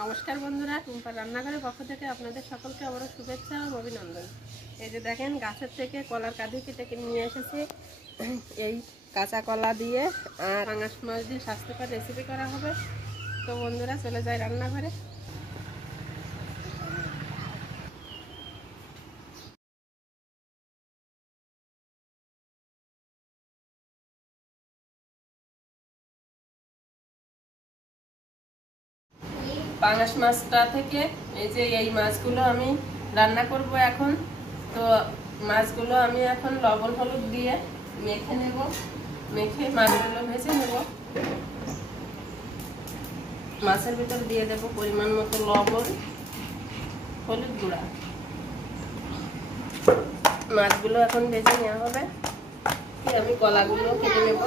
নমস্কার বন্ধুরা, টুম্পার রান্নাঘরের পক্ষ থেকে আপনাদের সকলকে আবারও শুভেচ্ছা ও অভিনন্দন। এই যে দেখেন, গাছের থেকে কলার কাঁদি কেটে নিয়ে এসেছি। এই কাঁচা কলা দিয়ে আর পাঙাশ মাছ দিয়ে স্বাস্থ্যকর রেসিপি করা হবে। তো বন্ধুরা, চলে যায় রান্নাঘরে। পাঙাশ মাছটা থেকে এই মাছগুলো আমি রান্না করব এখন। তো মাছগুলো আমি এখন লবণ হলুদ দিয়ে মেখে নেব। মেখে মাছগুলো ভেজে নেব। মাছের ভিতর দিয়ে দেব পরিমাণ মতো লবণ, হলুদ গুঁড়া। মাছগুলো এখন ভেজে নেওয়া হবে। আমি কলাগুলো কেটে নেব।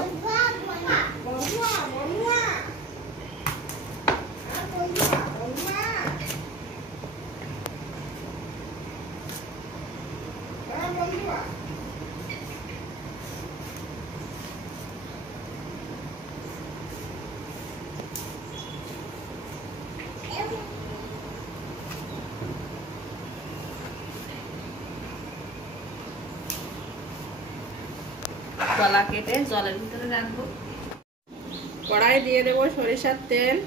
কলা কেটে জলের ভিতরে রাখবো। কড়াই দিয়ে দেবো সরিষার তেল।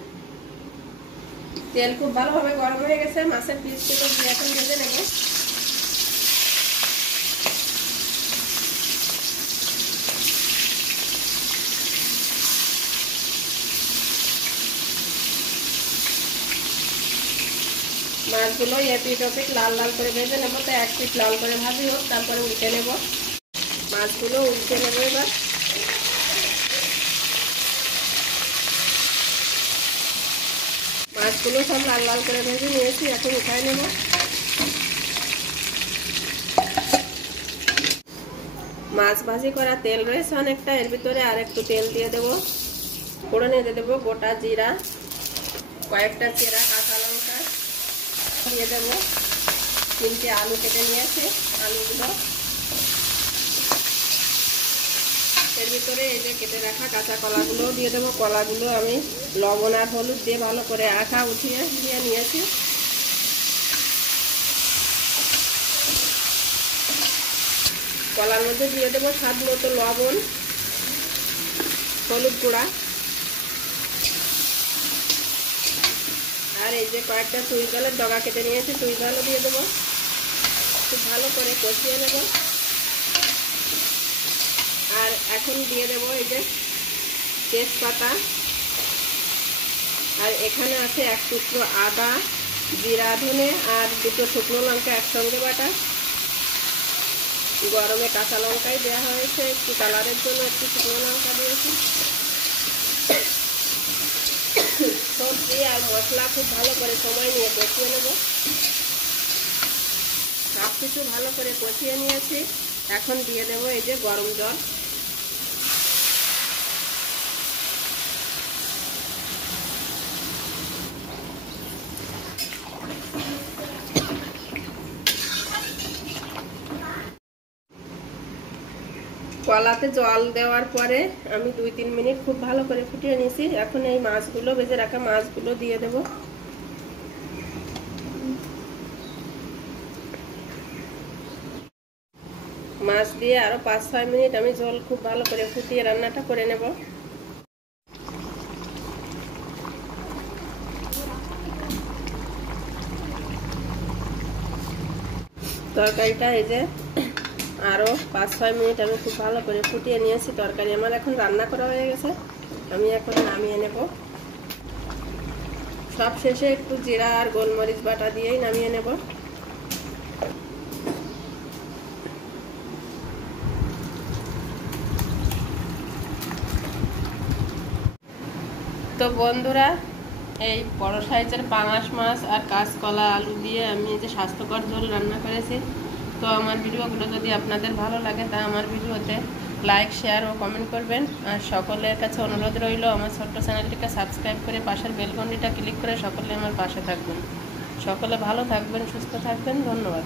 তেল খুব ভালোভাবে গরম হয়ে গেছে। মাছের পিসগুলো দিয়ে এখন ভেজে নেব। মাছগুলো এপিট ওপিট লাল লাল করে ভেজে নেবো। তো এক পিট লাল করে ভাজি হোক, তারপরে উল্টে নেব। মাছগুলো উল্টে নেব এবার। মাছগুলো সব লাল লাল করে ভেজে নিয়েছি, এখন উঠায় নেব। মাছ ভাজি করা তেল রয়েছে অনেকটা, এর ভিতরে আর একটু তেল দিয়ে দেব। ফোড়নে দিয়ে দেবো গোটা জিরা, কয়েকটা চেরা কাঁচা লঙ্কা দিয়ে দেব। 3টে আলু কেটে নিয়েছি, আলুগুলো এর ভিতরে এই যে কেটে রাখা কাঁচা কলাগুলো দিয়ে দেবো। কলাগুলো আমি লবণ আর হলুদ দিয়ে ভালো করে আঠা উঠিয়ে দিয়ে নিয়েছি। কলার মধ্যে দিয়ে দেবো স্বাদ মতো লবণ, হলুদ গুঁড়া আর এই যে কয়েকটা চুই ঝালের ডগা কেটে নিয়েছি, চুই ঝালও দিয়ে দেবো। খুব ভালো করে কষিয়ে নেব। আর এখন দিয়ে দেবো এই যে তেজপাতা, আর এখানে আছে 1 টুকরো আদা, জিরা ধনে আর 2টো শুকনো লঙ্কা একসঙ্গে বাটা। গরমে কাঁচা লঙ্কাই দেওয়া হয়েছে, একটু কালারের জন্য একটু শুকনো লঙ্কা দিয়েছি। সবজি আর মশলা খুব ভালো করে সময় নিয়ে কষিয়ে নেব। সব কিছু ভালো করে কষিয়ে নিয়েছি। এখন দিয়ে দেবো এই যে গরম জল। কলাতে জল দেওয়ার পরে আমি 2-3 মিনিট খুব ভালো করে ফুটিয়ে নিয়েছি। এখন এই মাছগুলো, ভেজে রাখা মাছগুলো দিয়ে দেব। মাছ দিয়ে আরো 5-6 মিনিট আমি জল খুব ভালো করে ফুটিয়ে রান্নাটা করে নেব। তরকারিটা এই যে আরো 5-6 মিনিট আমি খুব ভালো করে ফুটিয়ে নিয়েছি। তরকারি আমার এখন রান্না করা হয়ে গেছে। আমি এখন নামিয়ে নেব। সব শেষে একটু জিরা আর গোলমরিচ বাটা দিয়েই নামিয়ে নেব। তো বন্ধুরা, এই বড় সাইজের পাঙাশ মাছ আর কাঁচকলা আলু দিয়ে আমি এই যে স্বাস্থ্যকর ঝোল রান্না করেছি। তো আমার ভিডিওগুলো যদি আপনাদের ভালো লাগে, তা আমার ভিডিওতে লাইক, শেয়ার ও কমেন্ট করবেন। আর সকলের কাছে অনুরোধ রইল, আমার ছোট্ট চ্যানেলটিকে সাবস্ক্রাইব করে পাশের বেল ঘন্টিটা ক্লিক করে সকলে আমার পাশে থাকবেন। সকলে ভালো থাকবেন, সুস্থ থাকবেন। ধন্যবাদ।